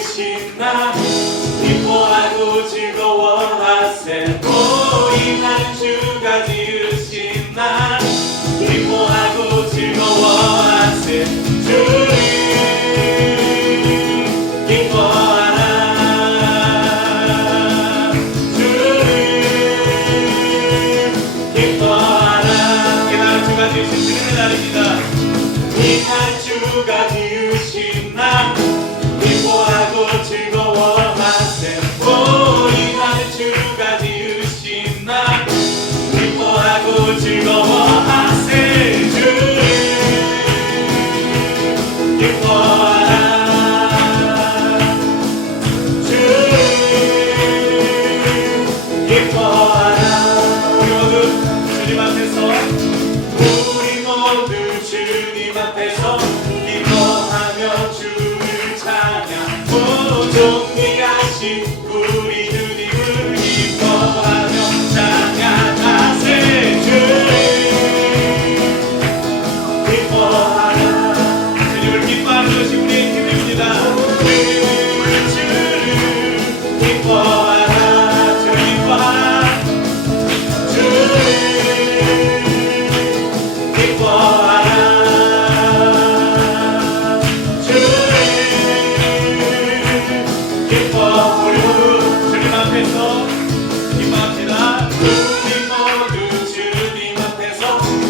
지으신 날 기뻐하고 즐거워하세. 이 날 주가 지으신 날 기뻐하고 즐거워하세. 주를 기뻐하라. 주를 기뻐하라. 이 날 주가 지으신 주님의 날입니다. 이 날 주가 지으신 날 기뻐하고 즐거워하세. 이 날 주가 지으신 날 기뻐하고 즐거워하세. 주를 기뻐하라. 주를 기뻐하라. 우리 모두 주님 앞에서 기뻐하며 주를 찬양. 존귀하신 우리 주님을 기뻐하며 찬양하세. 주를 기뻐하라. 주님을 기뻐하는 것이 우리의 힘입니다. 주를 기뻐하라. 주를 기뻐하라. 주를 기뻐하라. 주를 기뻐. 우리 모두 주님 앞에서 기뻐합시다. 우리 모두 주님 앞에서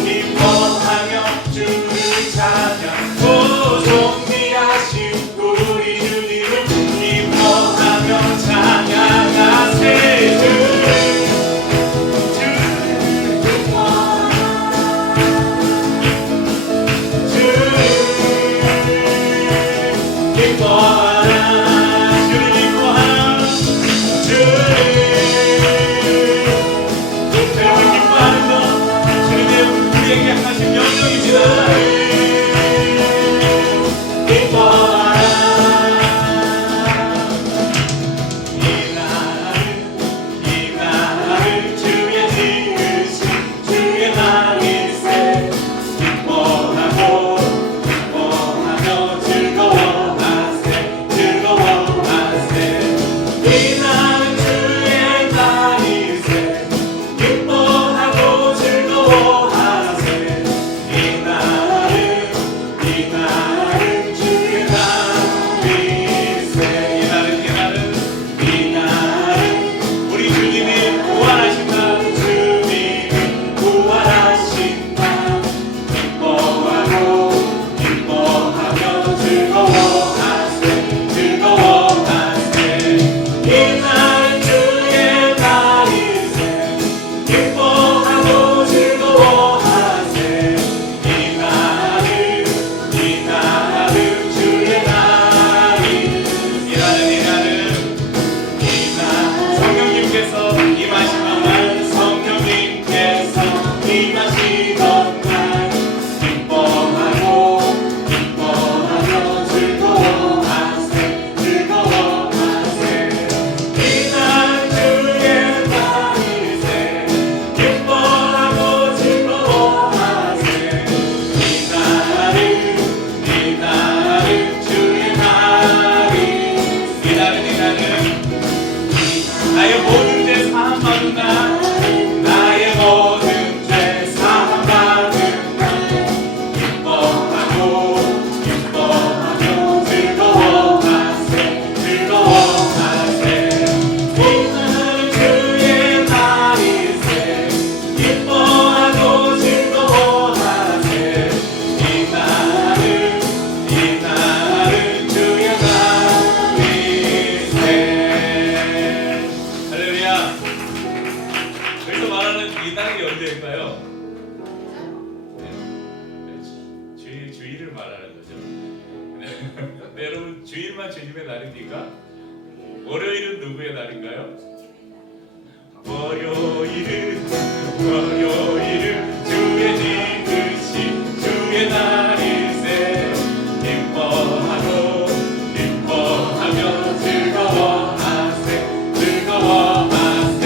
기뻐하며 주를 찬양. 존귀하신 우리 주님을 기뻐하며 찬양하세. 주를 기뻐하라. 주를 기뻐하라. 주를 기뻐하는 것 주님의 우리에게 하신 명령입니다. 기뻐하라. 이 날을 주의 지으신 주의 날일세. 기뻐하고 기뻐하며 즐거워하세. 즐거워하세. 이 날은 주의 날일세. 기뻐하고 즐거워하세. 이 날은 주의 날일세. 이 날은 우리 주님이 부활하신 날. 주님이 부활하신 날. 기뻐하고 기뻐하며 즐거워하세. 즐거워하세. 이 날은 주의 날일세. 기뻐하고 즐거워하세. 이 날은 주의 날이. 이 날 성령님께서 임하시던 날. 성령님께서 임하시던 날. 기뻐하고 기뻐하며 즐거워하세. 즐거워하세. 이 날 주의 날일세. 기뻐하고 즐거워하세. 이 날은 주의 날이. 이 날은 나의 모든 죄 사함받은 날. 나의 모든 죄 사함받은 날. 기뻐하고 기뻐하며 즐거워하세. 즐거워하세. 이 날은 주의 날일세. 기뻐하고 즐거워하세. 이 날은 주의 날일세. 할렐루야. 그래서 말하는 이 날이 언제일까요? 주일을 말하는 거죠. 네, 여러분 주일만 주님의 날입니까? 월요일은 누구의 날인가요? 월요일은 주의 지으신 주의 날일세. 기뻐하고 기뻐하며 즐거워하세. 즐거워하세.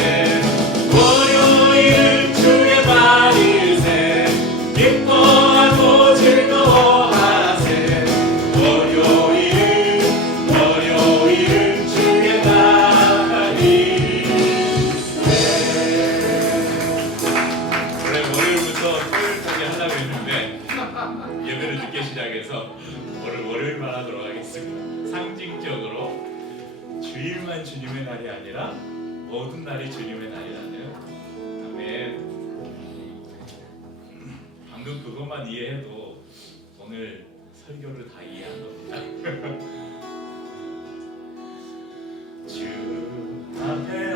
월요일은 주의 날일세. 기뻐하고 즐거워하세. 월요일은 주일만 주님의 날이 아니라 모든 날이 주님의 날이라네요. 아멘. 방금 그것만 이해해도 오늘 설교를 다 이해한 겁니다. 주 앞에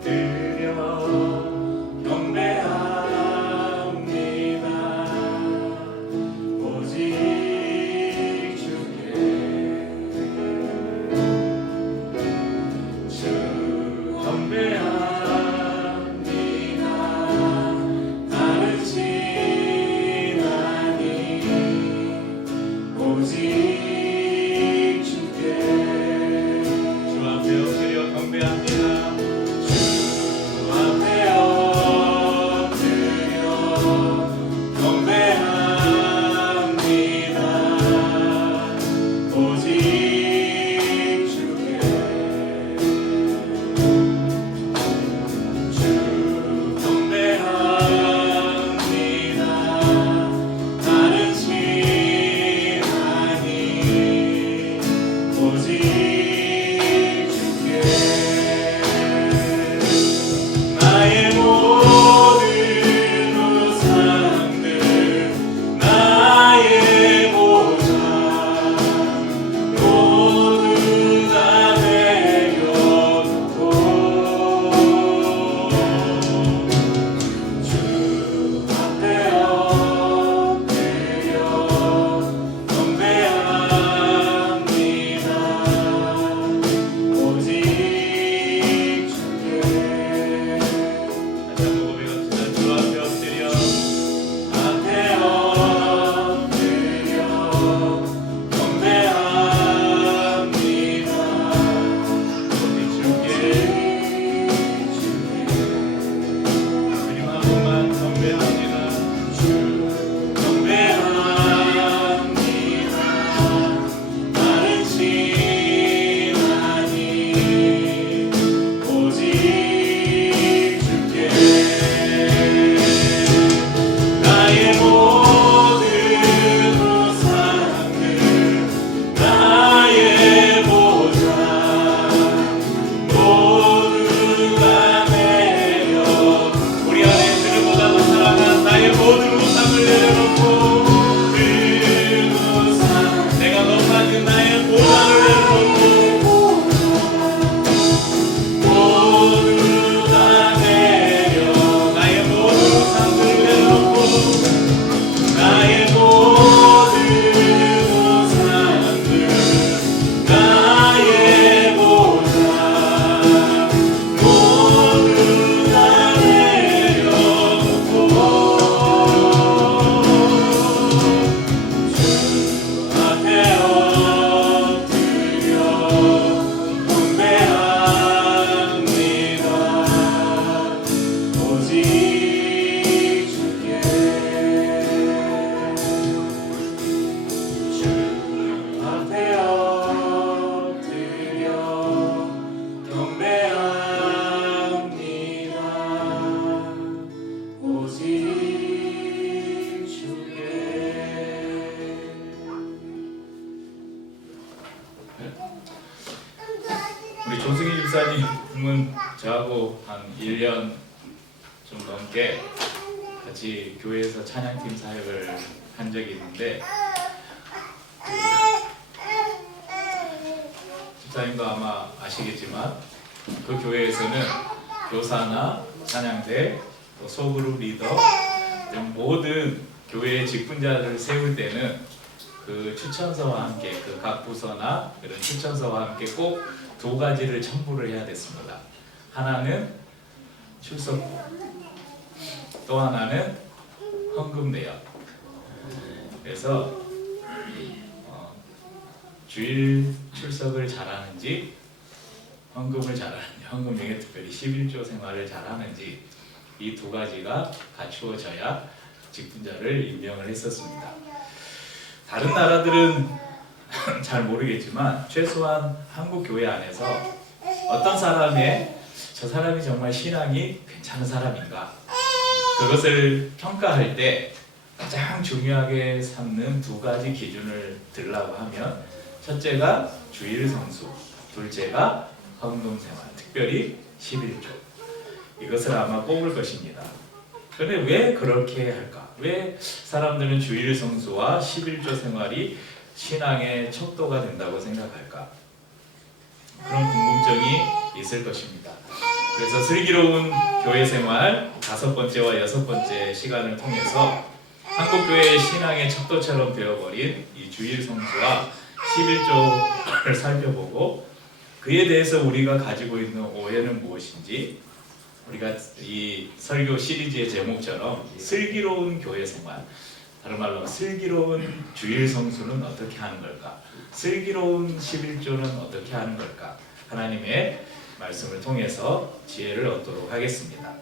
엎드려 경배합니다. 오직 주께 주 경배합니다. 다른 신하니 오직 주께 주 앞에 엎드려 경배합니다. 주 앞에 엎드려 경배합니다. 오직 주께 주 경배합니다. 다른 신하니 오직 주께 나의 모든 우상들 나의 보상 모두 다 내려놓고 주 앞에 엎드려 경배합니다. 오직 주께 다시 한번 고백합시다. 주 앞에 엎드려 앞에 엎드려 경배합니다. 오직 주께 주님 한 번만 경배합니다. 주 경배합니다. 다른 신하니 오직 주께 나의 모든 우상들 나의 보상 모두 다 내려 우리 안에 그들보다 더 사랑한 나의 모든 우상을 내려놓고 그 우상 내가 넘어진 나의 보상을 내려놓고 모두 다 내려 나의 모든 우상을 내려놓고 나의 모든 우상들 나의 보상 모두 다 내려놓고 주 앞에 엎드려 경배합니다. 오직 주께 주 앞에 엎드려 경배합니다. 오직 주께 우리 조승희 집사님은 저하고 한 1년 좀 넘게 같이 교회에서 찬양팀 사역을 한 적이 있는데 집사님도 아마 아시겠지만 그 교회에서는 교사나 찬양대, 또 소그룹 리더 이런 모든 교회의 직분자를 세울 때는 그 추천서와 함께 그 각 부서나 이런 추천서와 함께 꼭 두 가지를 첨부를 해야 됐습니다. 하나는 출석, 또 하나는 헌금 내역. 그래서 주일 출석을 잘하는지, 헌금을 잘하는지, 헌금 중에 특별히 11조 생활을 잘하는지 이 두 가지가 갖추어져야 직분자를 임명을 했었습니다. 다른 나라들은 잘 모르겠지만 최소한 한국 교회 안에서 어떤 저 사람이 정말 신앙이 괜찮은 사람인가 그것을 평가할 때 가장 중요하게 삼는 두 가지 기준을 들라고 하면 첫째가 주일 성수, 둘째가 헌금생활, 특별히 11조. 이것을 아마 뽑을 것입니다. 그런데 왜 그렇게 할까? 왜 사람들은 주일 성수와 11조 생활이 신앙의 척도가 된다고 생각할까? 그런 궁금증이 있을 것입니다. 그래서 슬기로운 교회 생활 5번째와 6번째 시간을 통해서 한국교회의 신앙의 척도처럼 되어버린 이 주일 성수와 11조를 살펴보고 그에 대해서 우리가 가지고 있는 오해는 무엇인지, 우리가 이 설교 시리즈의 제목처럼 슬기로운 교회 생활, 다른 말로 슬기로운 주일 성수는 어떻게 하는 걸까? 슬기로운 11조는 어떻게 하는 걸까? 하나님의 말씀을 통해서 지혜를 얻도록 하겠습니다.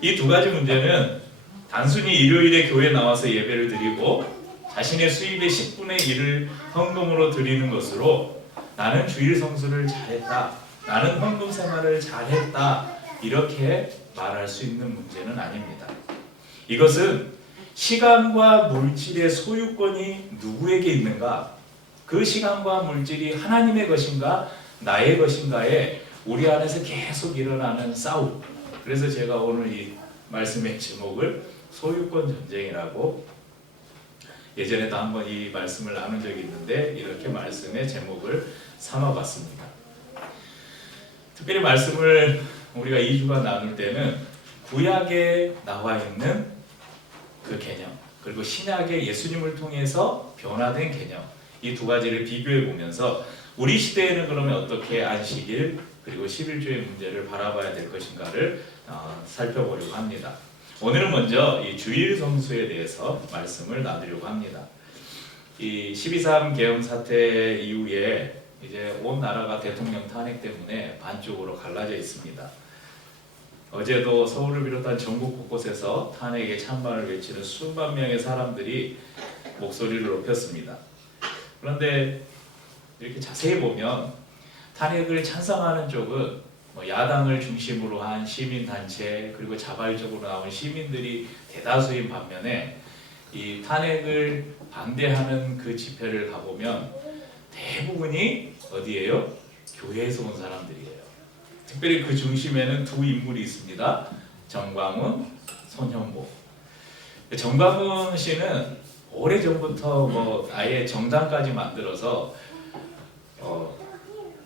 이 두 가지 문제는 단순히 일요일에 교회에 나와서 예배를 드리고 자신의 수입의 10분의 1을 헌금으로 드리는 것으로 나는 주일 성수를 잘했다, 나는 헌금 생활을 잘했다, 이렇게 말할 수 있는 문제는 아닙니다. 이것은 시간과 물질의 소유권이 누구에게 있는가, 그 시간과 물질이 하나님의 것인가 나의 것인가에 우리 안에서 계속 일어나는 싸움. 그래서 제가 오늘 이 말씀의 제목을 소유권 전쟁이라고, 예전에도 한번 이 말씀을 나눈 적이 있는데 이렇게 말씀의 제목을 삼아봤습니다. 특별히 말씀을 우리가 2주간 나눌 때는 구약에 나와 있는 그 개념, 그리고 신약의 예수님을 통해서 변화된 개념, 이 두 가지를 비교해 보면서 우리 시대에는 그러면 어떻게 안식일 그리고 11조의 문제를 바라봐야 될 것인가를 살펴보려고 합니다. 오늘은 먼저 이 주일 성수에 대해서 말씀을 나누려고 합니다. 이 12.3 계엄 사태 이후에 이제 온 나라가 대통령 탄핵 때문에 반쪽으로 갈라져 있습니다. 어제도 서울을 비롯한 전국 곳곳에서 탄핵에 찬반을 외치는 수만 명의 사람들이 목소리를 높였습니다. 그런데 이렇게 자세히 보면 탄핵을 찬성하는 쪽은 야당을 중심으로 한 시민단체 그리고 자발적으로 나온 시민들이 대다수인 반면에 이 탄핵을 반대하는 그 집회를 가보면 대부분이 어디예요? 교회에서 온 사람들이에요. 특별히 그 중심에는 두 인물이 있습니다. 정광훈, 손현보. 정광훈 씨는 오래전부터 아예 정당까지 만들어서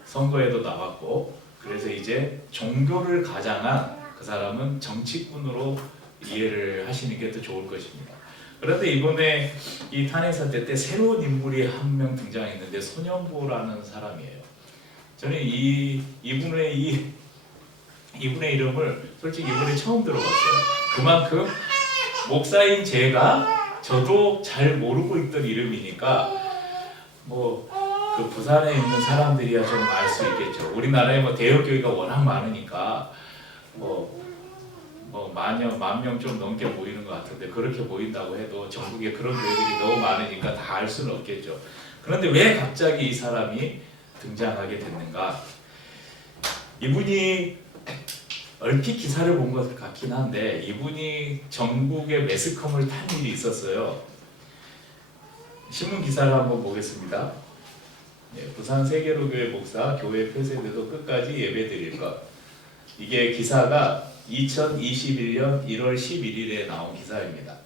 선거에도 나왔고, 그래서 이제 종교를 가장한 그 사람은 정치꾼으로 이해를 하시는 게 더 좋을 것입니다. 그런데 이번에 이 탄핵 사태 때 새로운 인물이 한 명 등장했는데 손현보라는 사람이에요. 저는 이분의 이름을 솔직히 이번에 처음 들어봤어요. 그만큼 목사인 제가 저도 잘 모르고 있던 이름이니까 그 부산에 있는 사람들이야 좀 알 수 있겠죠. 우리나라에 대형 교회가 워낙 많으니까 만 명 좀 넘게 모이는 것 같은데, 그렇게 모인다고 해도 전국에 그런 교회들이 너무 많으니까 다 알 수는 없겠죠. 그런데 왜 갑자기 이 사람이 등장하게 됐는가? 이분이 얼핏 기사를 본 것 같긴 한데 이분이 전국에 매스컴을 탄 일이 있었어요. 신문 기사를 한번 보겠습니다. 부산 세계로교회 목사 교회 폐쇄돼도 끝까지 예배드릴 것. 이게 기사가 2021년 1월 11일에 나온 기사입니다.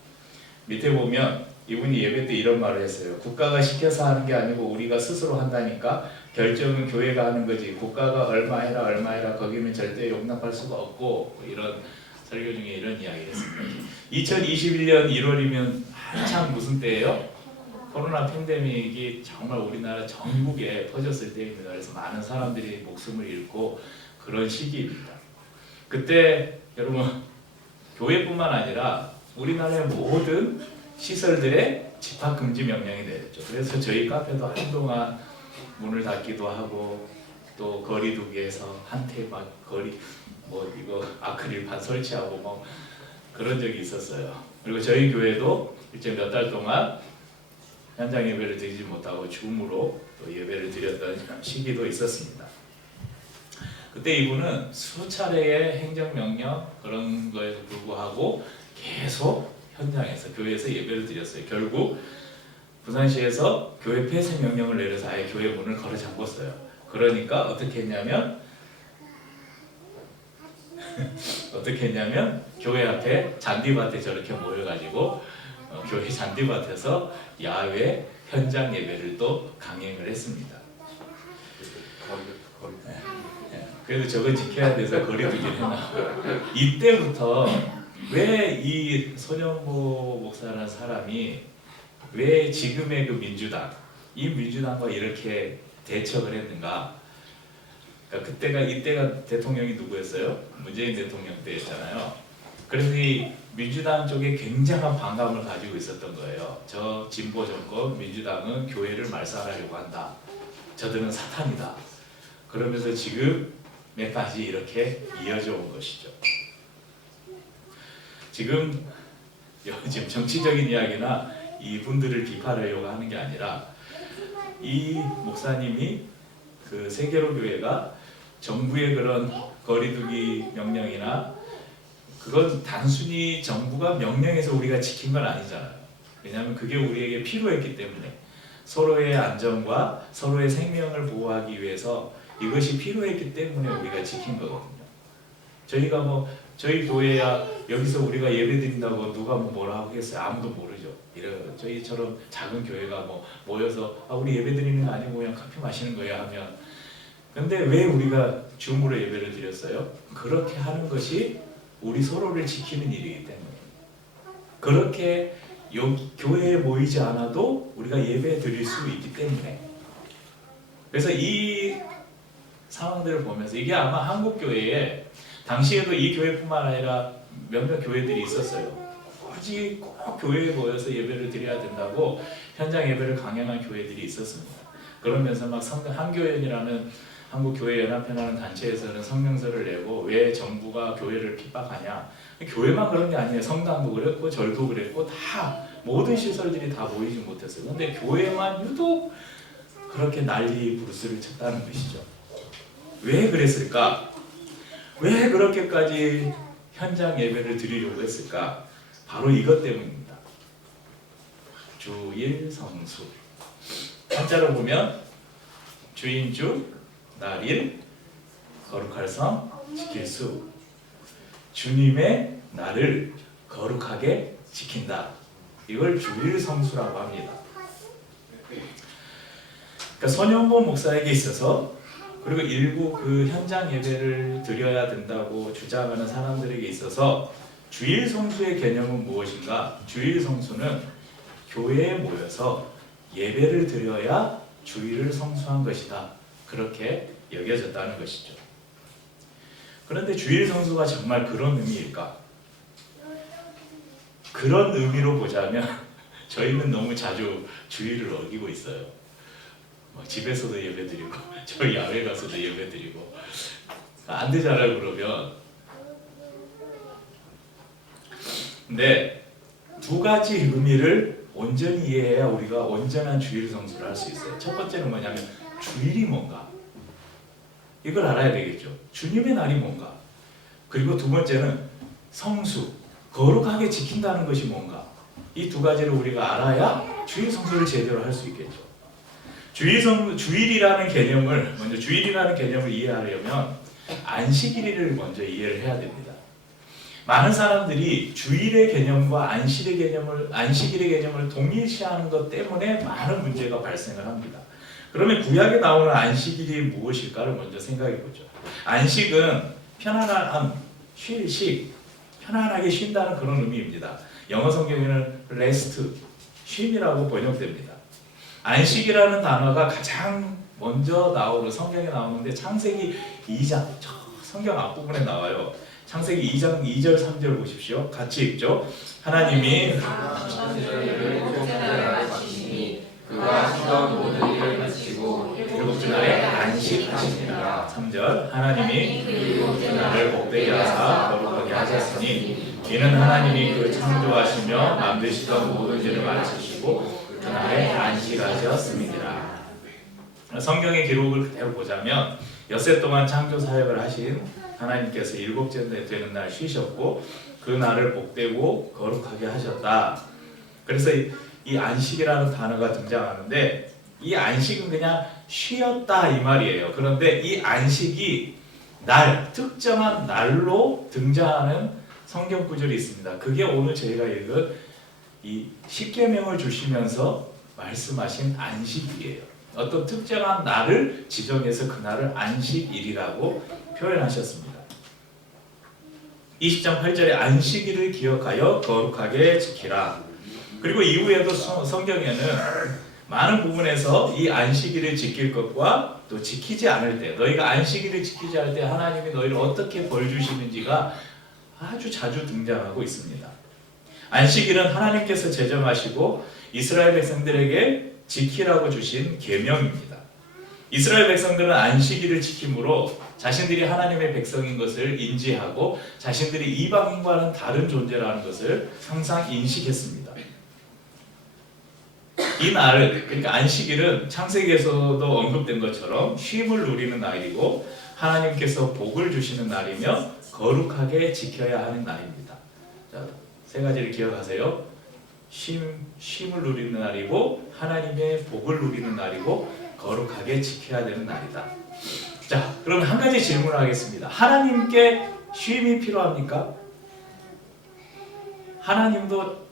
밑에 보면 이분이 예배 때 이런 말을 했어요. 국가가 시켜서 하는 게 아니고 우리가 스스로 한다니까. 결정은 교회가 하는 거지. 국가가 얼마 해라 거기는 절대 용납할 수가 없고. 이런 설교 중에 이런 이야기를 했습니다. 2021년 1월이면 한창 무슨 때예요? 코로나 팬데믹이 정말 우리나라 전국에 퍼졌을 때입니다. 그래서 많은 사람들이 목숨을 잃고 그런 시기입니다. 그때 여러분 교회뿐만 아니라 우리나라의 모든 시설들의 집합 금지 명령이 내렸죠. 그래서 저희 카페도 한동안 문을 닫기도 하고, 또 거리두기에서 한테 거리 이거 아크릴판 설치하고 그런 적이 있었어요. 그리고 저희 교회도 이제 몇 달 동안 현장 예배를 드리지 못하고 줌으로 또 예배를 드렸던 시기도 있었습니다. 그때 이분은 수차례의 행정명령 그런 거에도 불구하고 계속 현장에서 교회에서 예배를 드렸어요. 결국 부산시에서 교회 폐쇄 명령을 내려서 아예 교회 문을 걸어 잠궜어요. 그러니까 어떻게 했냐면 교회 앞에 잔디밭에 저렇게 모여가지고 교회 잔디밭에서 야외 현장 예배를 또 강행을 했습니다. 그래도 저거 지켜야 돼서 거리두기를 해놔. 이때부터 왜 이 손영보 목사라는 사람이 왜 지금의 그 민주당, 이 민주당과 이렇게 대척을 했는가? 그러니까 이때가 대통령이 누구였어요? 문재인 대통령 때였잖아요. 그래서 이 민주당 쪽에 굉장한 반감을 가지고 있었던 거예요. 저 진보 정권 민주당은 교회를 말살하려고 한다. 저들은 사탄이다. 그러면서 지금까지 이렇게 이어져 온 것이죠. 지금 정치적인 이야기나 이분들을 비판하려고 하는 게 아니라 이 목사님이 그 세계로 교회가 정부의 그런 거리두기 명령이나 그건 단순히 정부가 명령해서 우리가 지킨 건 아니잖아요. 왜냐하면 그게 우리에게 필요했기 때문에 서로의 안전과 서로의 생명을 보호하기 위해서 이것이 필요했기 때문에 우리가 지킨 거거든요. 저희가 저희 교회야 여기서 우리가 예배 드린다고 누가 뭐라 하겠어요? 아무도 모르죠. 저희처럼 작은 교회가 모여서 우리 예배 드리는 거 아니고 그냥 커피 마시는 거야 하면, 근데 왜 우리가 줌으로 예배를 드렸어요? 그렇게 하는 것이 우리 서로를 지키는 일이기 때문에. 그렇게 교회에 모이지 않아도 우리가 예배 드릴 수 있기 때문에. 그래서 이 상황들을 보면서 이게 아마 한국 교회에 당시에도 이 교회뿐만 아니라 몇몇 교회들이 있었어요. 굳이 꼭 교회에 모여서 예배를 드려야 된다고 현장 예배를 강행한 교회들이 있었습니다. 그러면서 막 한교연이라는 한국교회연합회라는 단체에서는 성명서를 내고 왜 정부가 교회를 핍박하냐. 교회만 그런 게 아니에요. 성당도 그랬고 절도 그랬고 다 모든 시설들이 다 모이지 못했어요. 근데 교회만 유독 그렇게 난리 부르스를 쳤다는 것이죠. 왜 그랬을까? 왜 그렇게까지 현장 예배를 드리려고 했을까? 바로 이것 때문입니다. 주일 성수. 한자로 보면 주인주, 날일, 거룩할 성, 지킬 수. 주님의 날을 거룩하게 지킨다. 이걸 주일 성수라고 합니다. 그러니까 손영보 목사에게 있어서, 그리고 일부 그 현장 예배를 드려야 된다고 주장하는 사람들에게 있어서 주일 성수의 개념은 무엇인가? 주일 성수는 교회에 모여서 예배를 드려야 주일을 성수한 것이다. 그렇게 여겨졌다는 것이죠. 그런데 주일 성수가 정말 그런 의미일까? 그런 의미로 보자면 저희는 너무 자주 주일을 어기고 있어요. 집에서도 예배드리고 저희 야외 가서도 예배드리고 안 되잖아요. 그러면. 근데 두 가지 의미를 온전히 이해해야 우리가 온전한 주일 성수를 할 수 있어요. 첫 번째는 뭐냐면 주일이 뭔가, 이걸 알아야 되겠죠. 주님의 날이 뭔가. 그리고 두 번째는 성수, 거룩하게 지킨다는 것이 뭔가. 이 두 가지를 우리가 알아야 주일 성수를 제대로 할 수 있겠죠. 주일이라는 개념을 이해하려면 안식일을 먼저 이해를 해야 됩니다. 많은 사람들이 주일의 개념과 안식일의 개념을 동일시하는 것 때문에 많은 문제가 발생을 합니다. 그러면 구약에 나오는 안식일이 무엇일까를 먼저 생각해 보죠. 안식은 편안한 쉴식, 편안하게 쉰다는 그런 의미입니다. 영어 성경에는 rest, 쉼이라고 번역됩니다. 안식이라는 단어가 가장 먼저 성경에 나오는데 창세기 2장, 성경 앞부분에 나와요. 창세기 2장 2절 3절 보십시오. 같이 읽죠. 하나님이 그가 하던 모든 일을 마치고 일곱 주날에 안식하시니라. 3절 하나님이 그 일곱 주날을 복되게 하사 거룩하게 하셨으니 이는 하나님이 그 창조하시며 만드시던 모든 일을 마치시고 그날에 안식하셨음이니라. 성경의 기록을 그대로 보자면 엿새 동안 창조 사역을 하신 하나님께서 일곱째 되는 날 쉬셨고 그 날을 복되고 거룩하게 하셨다. 그래서 이 안식이라는 단어가 등장하는데 이 안식은 그냥 쉬었다 이 말이에요. 그런데 이 안식이 날, 특정한 날로 등장하는 성경 구절이 있습니다. 그게 오늘 저희가 읽은 이 십계명을 주시면서 말씀하신 안식이에요. 어떤 특정한 날을 지정해서 그 날을 안식일이라고 표현하셨습니다. 20장 8절에 안식일을 기억하여 거룩하게 지키라. 그리고 이후에도 성경에는 많은 부분에서 이 안식일을 지킬 것과 또 지키지 않을 때, 너희가 안식일을 지키지 않을 때 하나님이 너희를 어떻게 벌 주시는지가 아주 자주 등장하고 있습니다. 안식일은 하나님께서 제정하시고 이스라엘 백성들에게 지키라고 주신 계명입니다. 이스라엘 백성들은 안식일을 지킴으로 자신들이 하나님의 백성인 것을 인지하고 자신들이 이방인과는 다른 존재라는 것을 항상 인식했습니다. 이 날을, 그러니까 안식일은 창세기에서도 언급된 것처럼 쉼을 누리는 날이고 하나님께서 복을 주시는 날이며 거룩하게 지켜야 하는 날입니다. 자, 세 가지를 기억하세요. 쉼을 누리는 날이고 하나님의 복을 누리는 날이고 거룩하게 지켜야 되는 날이다. 자, 그럼 한 가지 질문을 하겠습니다. 하나님께 쉼이 필요합니까? 하나님도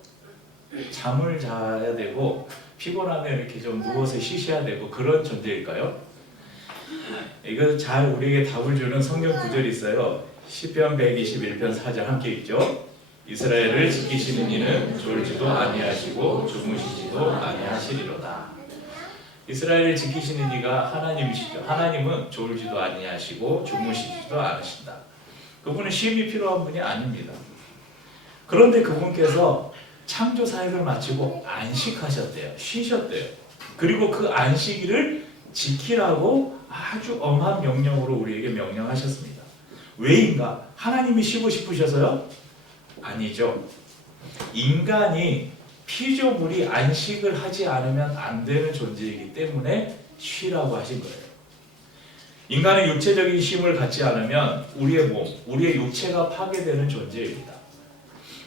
잠을 자야 되고 피곤하면 이렇게 좀 누워서 쉬셔야 되고 그런 존재일까요? 이거 잘 우리에게 답을 주는 성경 구절이 있어요. 시편 121편 4절 함께 읽죠. 이스라엘을 지키시는 이는 졸지도 아니하시고 주무시지도 아니하시리로다. 이스라엘을 지키시는 이가 하나님이시죠. 하나님은 졸지도 아니하시고 주무시지도 않으신다. 그분은 쉼이 필요한 분이 아닙니다. 그런데 그분께서 창조 사역을 마치고 안식하셨대요. 쉬셨대요. 그리고 그 안식일을 지키라고 아주 엄한 명령으로 우리에게 명령하셨습니다. 왜인가? 하나님이 쉬고 싶으셔서요? 아니죠. 인간이 피조물이 안식을 하지 않으면 안 되는 존재이기 때문에 쉬라고 하신 거예요. 인간은 육체적인 쉼을 갖지 않으면 우리의 몸, 우리의 육체가 파괴되는 존재입니다.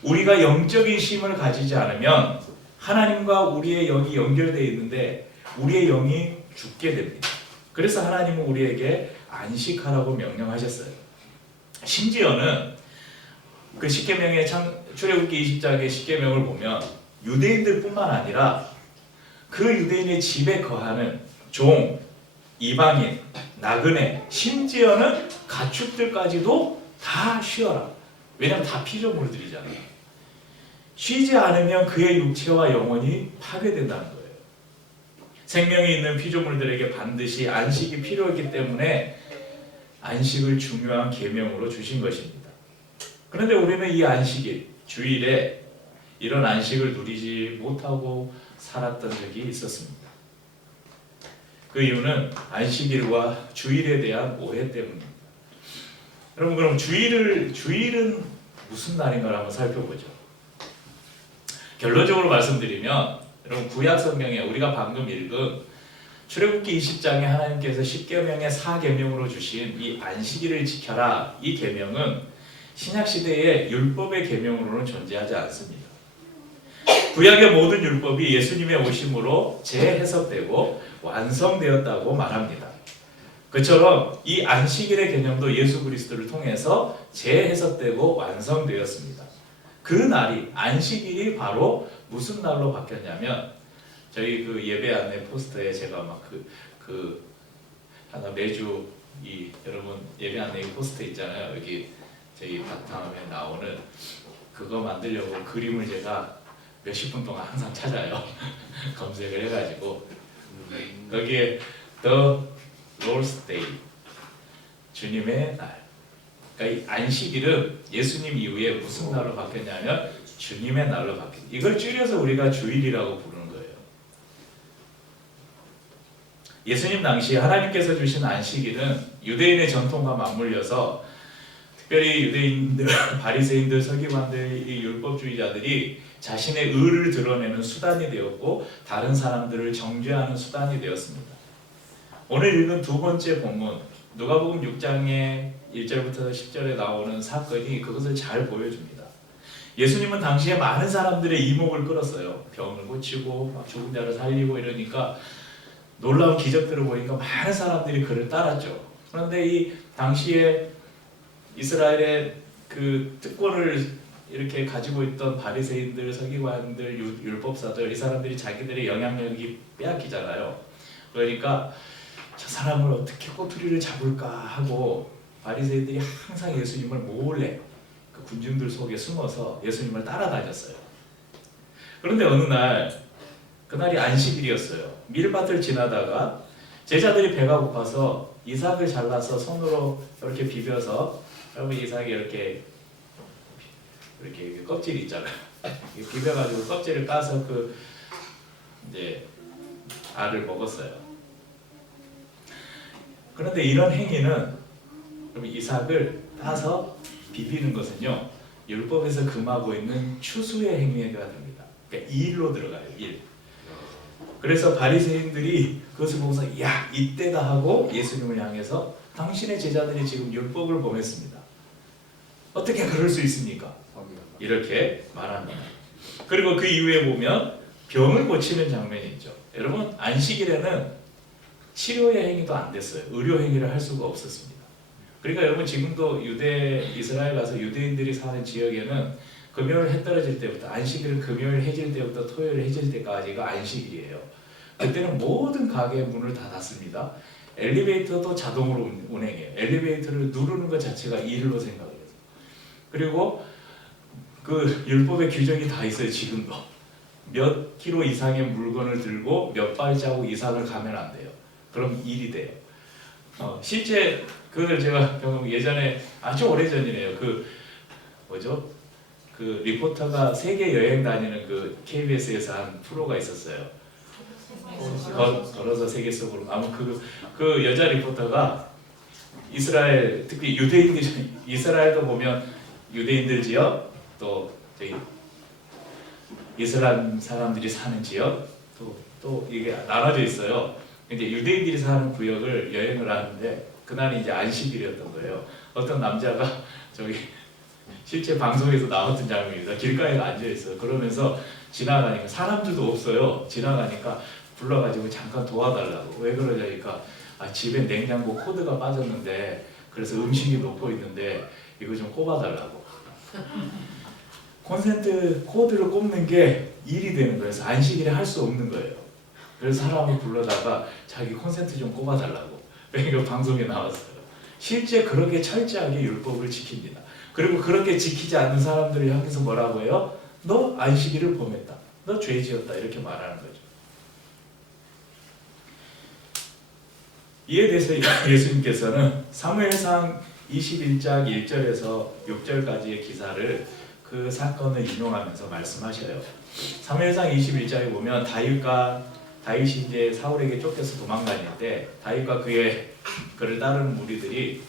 우리가 영적인 쉼을 가지지 않으면 하나님과 우리의 영이 연결되어 있는데 우리의 영이 죽게 됩니다. 그래서 하나님은 우리에게 안식하라고 명령하셨어요. 심지어는 그 십계명의 출애굽기 20장의 십계명을 보면 유대인들뿐만 아니라 그 유대인의 집에 거하는 종, 이방인, 나그네, 심지어는 가축들까지도 다 쉬어라. 왜냐하면 다 피조물들이잖아요. 쉬지 않으면 그의 육체와 영혼이 파괴된다는 거예요. 생명이 있는 피조물들에게 반드시 안식이 필요했기 때문에 안식을 중요한 계명으로 주신 것입니다. 그런데 우리는 이 안식일, 주일에 이런 안식을 누리지 못하고 살았던 적이 있었습니다. 그 이유는 안식일과 주일에 대한 오해 때문입니다. 여러분, 그럼 주일은 무슨 날인가를 한번 살펴보죠. 결론적으로 말씀드리면 여러분, 구약 성경에 우리가 방금 읽은 출애굽기 20장에 하나님께서 십계명의 4계명으로 주신 이 안식일을 지켜라, 이 계명은 신약 시대의 율법의 계명으로는 존재하지 않습니다. 구약의 모든 율법이 예수님의 오심으로 재해석되고 완성되었다고 말합니다. 그처럼 이 안식일의 개념도 예수 그리스도를 통해서 재해석되고 완성되었습니다. 그 날이, 안식일이 바로 무슨 날로 바뀌었냐면, 저희 그 예배 안내 포스터에 제가 막 하나 매주 여러분 예배 안내 포스터 있잖아요. 여기 저희 바탕화면에 나오는 그거 만들려고 그림을 제가 몇십 분 동안 항상 찾아요. 검색을 해가지고 거기에 The Lord's Day, 주님의 날. 그러니까 이 안식일은 예수님 이후에 무슨 날로 바뀌었냐면 주님의 날로 바뀌었어요. 이걸 줄여서 우리가 주일이라고 부르는 거예요. 예수님 당시 하나님께서 주신 안식일은 유대인의 전통과 맞물려서 특별히 유대인들, 바리새인들, 서기관들, 이 율법주의자들이 자신의 의를 드러내는 수단이 되었고 다른 사람들을 정죄하는 수단이 되었습니다. 오늘 읽은 두 번째 본문 누가복음 6장의 1절부터 10절에 나오는 사건이 그것을 잘 보여줍니다. 예수님은 당시에 많은 사람들의 이목을 끌었어요. 병을 고치고 막 죽은 자를 살리고 이러니까 놀라운 기적들을 보니까 많은 사람들이 그를 따랐죠. 그런데 이 당시에 이스라엘의 그 특권을 이렇게 가지고 있던 바리새인들, 서기관들, 율법사들, 이 사람들이 자기들의 영향력이 빼앗기잖아요. 그러니까 저 사람을 어떻게 꼬투리를 잡을까 하고 바리새인들이 항상 예수님을 몰래 그 군중들 속에 숨어서 예수님을 따라다녔어요. 그런데 어느 날, 그날이 안식일이었어요. 밀밭을 지나다가 제자들이 배가 고파서 이삭을 잘라서 손으로 이렇게 비벼서, 여러분 이삭이 이렇게 껍질 있잖아요. 비벼가지고 껍질을 까서 그 이제 알을 먹었어요. 그런데 이런 행위는, 이삭을 따서 비비는 것은요, 율법에서 금하고 있는 추수의 행위가 됩니다. 그러니까 일로 들어가요. 일. 그래서 바리새인들이 그것을 보고서 야, 이때다 하고 예수님을 향해서 당신의 제자들이 지금 율법을 범했습니다. 어떻게 그럴 수 있습니까? 이렇게 말합니다. 그리고 그 이후에 보면 병을 고치는 장면이 있죠. 여러분, 안식일에는 치료의 행위도 안 됐어요. 의료 행위를 할 수가 없었습니다. 그러니까 여러분, 지금도 이스라엘 가서 유대인들이 사는 지역에는 금요일 해 떨어질 때부터, 안식일은 금요일 해질 때부터 토요일 해질 때까지가 안식일이에요. 그때는 모든 가게 문을 다 닫습니다. 엘리베이터도 자동으로 운행해요. 엘리베이터를 누르는 것 자체가 일로 생각을 해요. 그리고 그 율법의 규정이 다 있어요. 지금도 몇 킬로 이상의 물건을 들고 몇 발자국 이상을 가면 안 돼요. 그럼 일이 돼요. 실제 그걸 제가 예전에 아주 오래전이네요. 그 리포터가 세계 여행 다니는 그 KBS에서 한 프로가 있었어요. 걸어서 세계 속으로. 아무 그 여자 리포터가 이스라엘, 특히 유대인들, 이스라엘도 보면 유대인들 지역, 또 저기 이슬람 사람들이 사는 지역, 또 이게 나눠져 있어요. 근데 유대인들이 사는 구역을 여행을 하는데 그날이 이제 안식일이었던 거예요. 어떤 남자가 저기 실제 방송에서 나왔던 장면입니다. 길가에 앉아 있어요. 그러면서 지나가니까 사람들도 없어요. 지나가니까 불러가지고 잠깐 도와달라고. 왜 그러냐니까 집에 냉장고 코드가 빠졌는데 그래서 음식이 녹고 있는데 이거 좀 꼽아달라고. 콘센트 코드를 꼽는 게 일이 되는 거예요. 그래서 안식일에 할 수 없는 거예요. 그래서 사람을 불러다가 자기 콘센트 좀 꼽아달라고. 그러니까 방송에 나왔어요. 실제 그렇게 철저하게 율법을 지킵니다. 그리고 그렇게 지키지 않는 사람들을 향해서 뭐라고 해요? 너 안식일을 범했다. 너 죄 지었다. 이렇게 말하는 거죠. 이에 대해서 예수님께서는 사무엘상 21장 1절에서 6절까지의 기사를 그 사건을 인용하면서 말씀하셔요. 사무엘상 21장에 보면 다윗이 이제 사울에게 쫓겨서 도망다닐 때 다윗과 그를 따르는 무리들이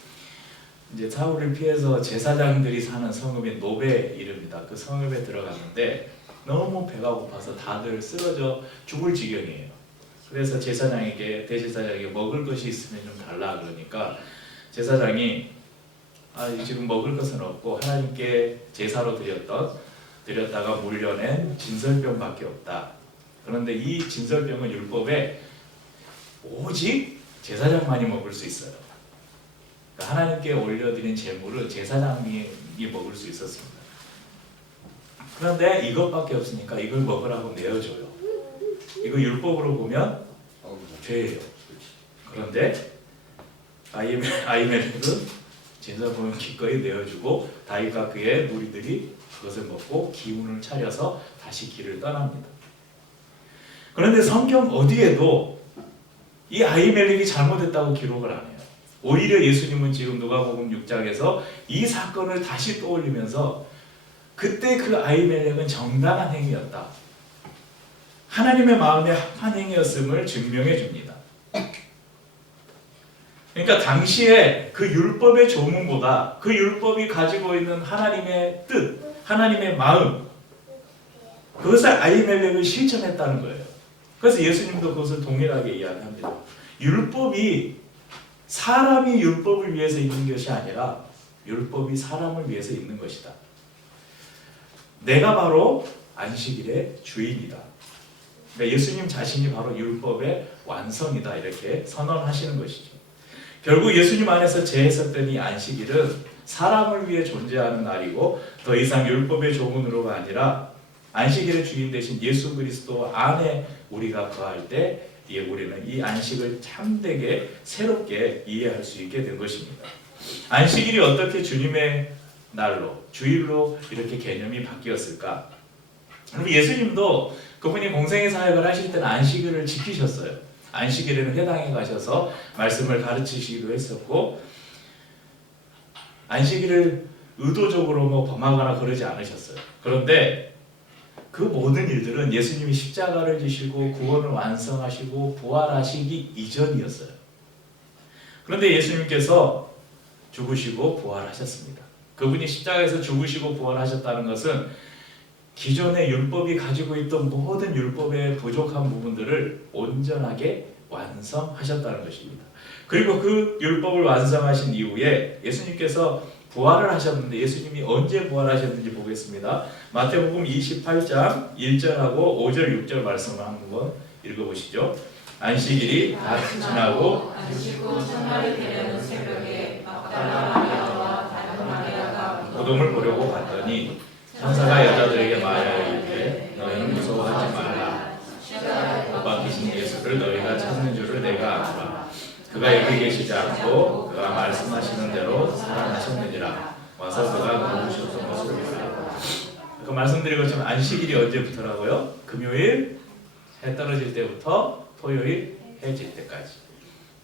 이제 사울을 피해서 제사장들이 사는 성읍인 노베에 이릅니다. 그 성읍에 들어갔는데 너무 배가 고파서 다들 쓰러져 죽을 지경이에요. 그래서 대제사장에게 먹을 것이 있으면 좀 달라 그러니까 제사장이 지금 먹을 것은 없고 하나님께 제사로 드렸다가 물려낸 진설병밖에 없다. 그런데 이 진설병은 율법에 오직 제사장만이 먹을 수 있어요. 그러니까 하나님께 올려드린 제물은 제사장이 먹을 수 있었습니다. 그런데 이것밖에 없으니까 이걸 먹으라고 내어줘요. 이거 율법으로 보면 죄예요. 그런데 아히멜렉은 진설병을 기꺼이 내어주고 다윗과 그의 무리들이 그것을 먹고 기운을 차려서 다시 길을 떠납니다. 그런데 성경 어디에도 이 아히멜렉이 잘못했다고 기록을 안 해요. 오히려 예수님은 지금 누가복음 6장에서 이 사건을 다시 떠올리면서 그때 그 아히멜렉은 정당한 행위였다. 하나님의 마음에 합한 행위였음을 증명해 줍니다. 그러니까 당시에 그 율법의 조문보다 그 율법이 가지고 있는 하나님의 뜻, 하나님의 마음, 그것을 아히멜렉을 실천했다는 거예요. 그래서 예수님도 그것을 동일하게 이야기합니다. 율법이 사람이 율법을 위해서 있는 것이 아니라 율법이 사람을 위해서 있는 것이다. 내가 바로 안식일의 주인이다. 그러니까 예수님 자신이 바로 율법의 완성이다 이렇게 선언하시는 것이죠. 결국 예수님 안에서 재해석된 이 안식일은 사람을 위해 존재하는 날이고 더 이상 율법의 조문으로가 아니라 안식일의 주인 되신 예수 그리스도 안에 우리가 거할 때 우리는 이 안식을 참되게 새롭게 이해할 수 있게 된 것입니다. 안식일이 어떻게 주님의 날로 주일로 이렇게 개념이 바뀌었을까? 예수님도 그분이 공생의 사역을 하실 때는 안식일을 지키셨어요. 안식일에는 회당에 가셔서 말씀을 가르치시기도 했었고 안식일을 의도적으로 범하거나 그러지 않으셨어요. 그런데 그 모든 일들은 예수님이 십자가를 지시고 구원을 완성하시고 부활하시기 이전이었어요. 그런데 예수님께서 죽으시고 부활하셨습니다. 그분이 십자가에서 죽으시고 부활하셨다는 것은 기존의 율법이 가지고 있던 모든 율법의 부족한 부분들을 온전하게 완성하셨다는 것입니다. 그리고 그 율법을 완성하신 이후에 예수님께서 부활을 하셨는데 예수님이 언제 부활하셨는지 보겠습니다. 마태복음 28장 1절하고 5절 6절 말씀을 한번 읽어보시죠. 안식일이 다 지나고 안식 후 첫날이 되려는 새벽에 막달라 마리아와 다른 마리아가 무덤을 보려고 갔더니 천사가 여자들에게 말하여 이르되 너희는 무서워하지 말라. 못 박히신 예수를 너희가 찾는 줄을 내가 아노라. 그가 여기 계시지 않고 그가 말씀하시는 대로 살아나셨느니라. 와서 그가 누우셨던 것을 보라. 아까 말씀드린 것처럼 안식일이 언제부터라고요? 금요일 해 떨어질 때부터 토요일 해 질 때까지.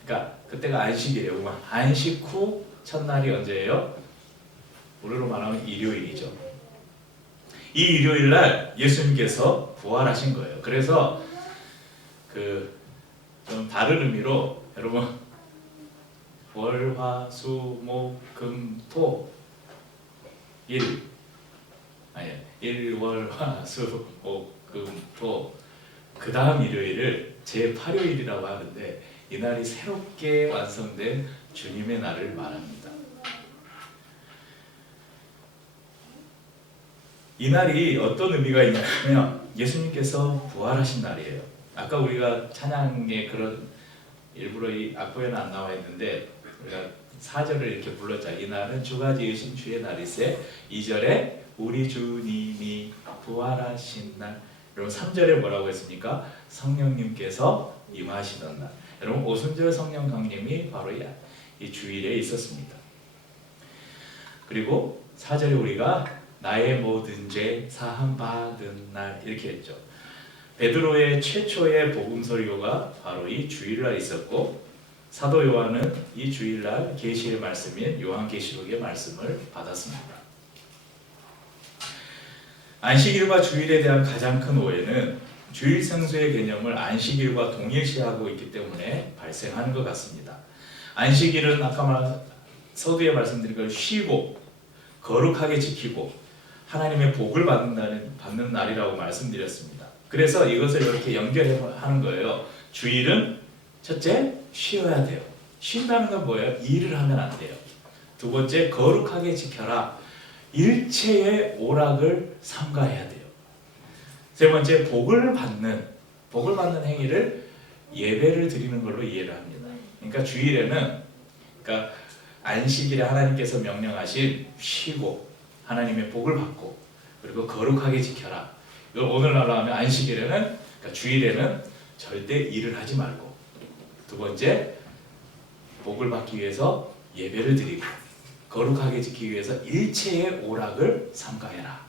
그러니까 그때가 안식일이에요. 안식 후 첫날이 언제예요? 우리로 말하면 일요일이죠. 이 일요일 날 예수님께서 부활하신 거예요. 그래서 좀 다른 의미로 여러분 월, 화, 수, 목, 금, 토 일 월, 화, 수, 목, 금, 토 그 다음 일요일을 제8요일이라고 하는데 이 날이 새롭게 완성된 주님의 날을 말합니다. 이 날이 어떤 의미가 있냐면 예수님께서 부활하신 날이에요. 아까 우리가 찬양에 그런 일부러 이 악보에는 안 나와 있는데 우리가 4절을 이렇게 불렀자. 이 날은 주가 지으신 주의 날이세. 2절에 우리 주님이 부활하신 날. 여러분 3절에 뭐라고 했습니까? 성령님께서 임하시던 날. 여러분 오순절 성령 강림이 바로 이 주일에 있었습니다. 그리고 4절에 우리가 나의 모든 죄 사함 받은 날 이렇게 했죠. 베드로의 최초의 복음 설교가 바로 이 주일날 있었고 사도 요한은 이 주일날 계시의 말씀인 요한계시록의 말씀을 받았습니다. 안식일과 주일에 대한 가장 큰 오해는 주일 성수의 개념을 안식일과 동일시하고 있기 때문에 발생하는 것 같습니다. 안식일은 아까 서두에 말씀드린 걸 쉬고 거룩하게 지키고 하나님의 복을 받는 날이라고 말씀드렸습니다. 그래서 이것을 이렇게 연결하는 거예요. 주일은 첫째, 쉬어야 돼요. 쉰다는 건 뭐예요? 일을 하면 안 돼요. 두 번째, 거룩하게 지켜라. 일체의 오락을 삼가해야 돼요. 세 번째, 복을 받는 행위를 예배를 드리는 걸로 이해를 합니다. 그러니까 주일에는 그러니까 안식일에 하나님께서 명령하신 쉬고 하나님의 복을 받고 그리고 거룩하게 지켜라. 오늘날로 하면 안식일에는 그러니까 주일에는 절대 일을 하지 말고 두 번째 복을 받기 위해서 예배를 드리고 거룩하게 지키기 위해서 일체의 오락을 삼가해라.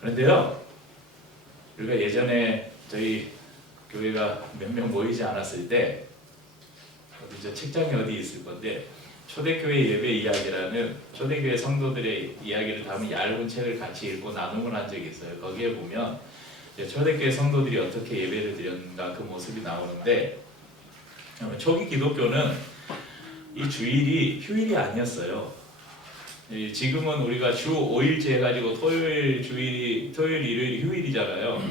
그런데요, 우리가 예전에 저희 교회가 몇 명 모이지 않았을 때 어디 책장이 어디 있을 건데 초대교회 예배 이야기라는 초대교회 성도들의 이야기를 담은 얇은 책을 같이 읽고 나눔을 한 적이 있어요. 거기에 보면 초대교회 성도들이 어떻게 예배를 드렸는가 그 모습이 나오는데 초기 기독교는 이 주일이 휴일이 아니었어요. 지금은 우리가 주 5일째 해가지고 토요일, 일요일이 휴일이잖아요.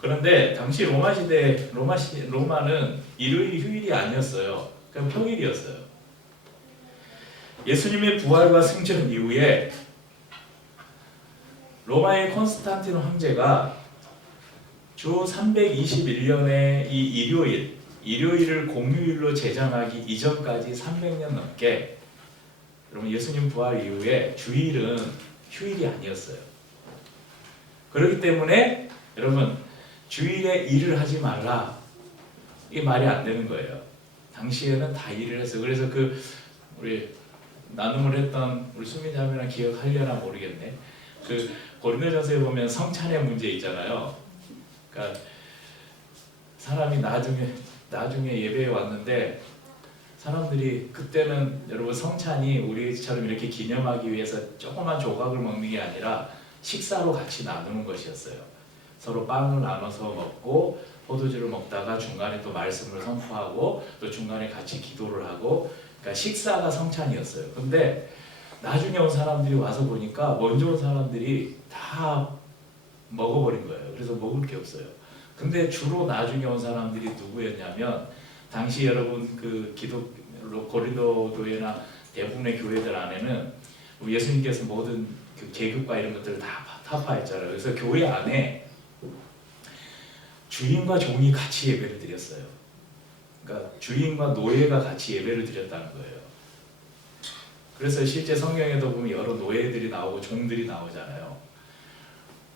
그런데 당시 로마 시대 로마는 일요일이 휴일이 아니었어요. 그냥 평일이었어요. 예수님의 부활과 승천 이후에 로마의 콘스탄티노 황제가 주 321년의 이 일요일을 공휴일로 제정하기 이전까지 300년 넘게 여러분 예수님 부활 이후에 주일은 휴일이 아니었어요. 그렇기 때문에 여러분 주일에 일을 하지 말라 이 말이 안 되는 거예요. 당시에는 다 일을 했어요. 그래서 그 우리 나눔을 했던 우리 수민자매랑 기억하려나 모르겠네. 그 고린도전서에 보면 성찬의 문제 있잖아요. 그러니까 사람이 나중에 예배에 왔는데 사람들이 그때는 여러분 성찬이 우리처럼 이렇게 기념하기 위해서 조그만 조각을 먹는 게 아니라 식사로 같이 나누는 것이었어요. 서로 빵을 나눠서 먹고 포도주를 먹다가 중간에 또 말씀을 선포하고 또 중간에 같이 기도를 하고 그러니까 식사가 성찬이었어요. 근데 나중에 온 사람들이 와서 보니까 먼저 온 사람들이 다 먹어버린 거예요. 그래서 먹을 게 없어요. 근데 주로 나중에 온 사람들이 누구였냐면 당시 여러분 그 고린도 교회나 대부분의 교회들 안에는 예수님께서 모든 그 계급과 이런 것들을 다 타파했잖아요. 그래서 교회 안에 주인과 종이 같이 예배를 드렸어요. 그러니까 주인과 노예가 같이 예배를 드렸다는 거예요. 그래서 실제 성경에도 보면 여러 노예들이 나오고 종들이 나오잖아요.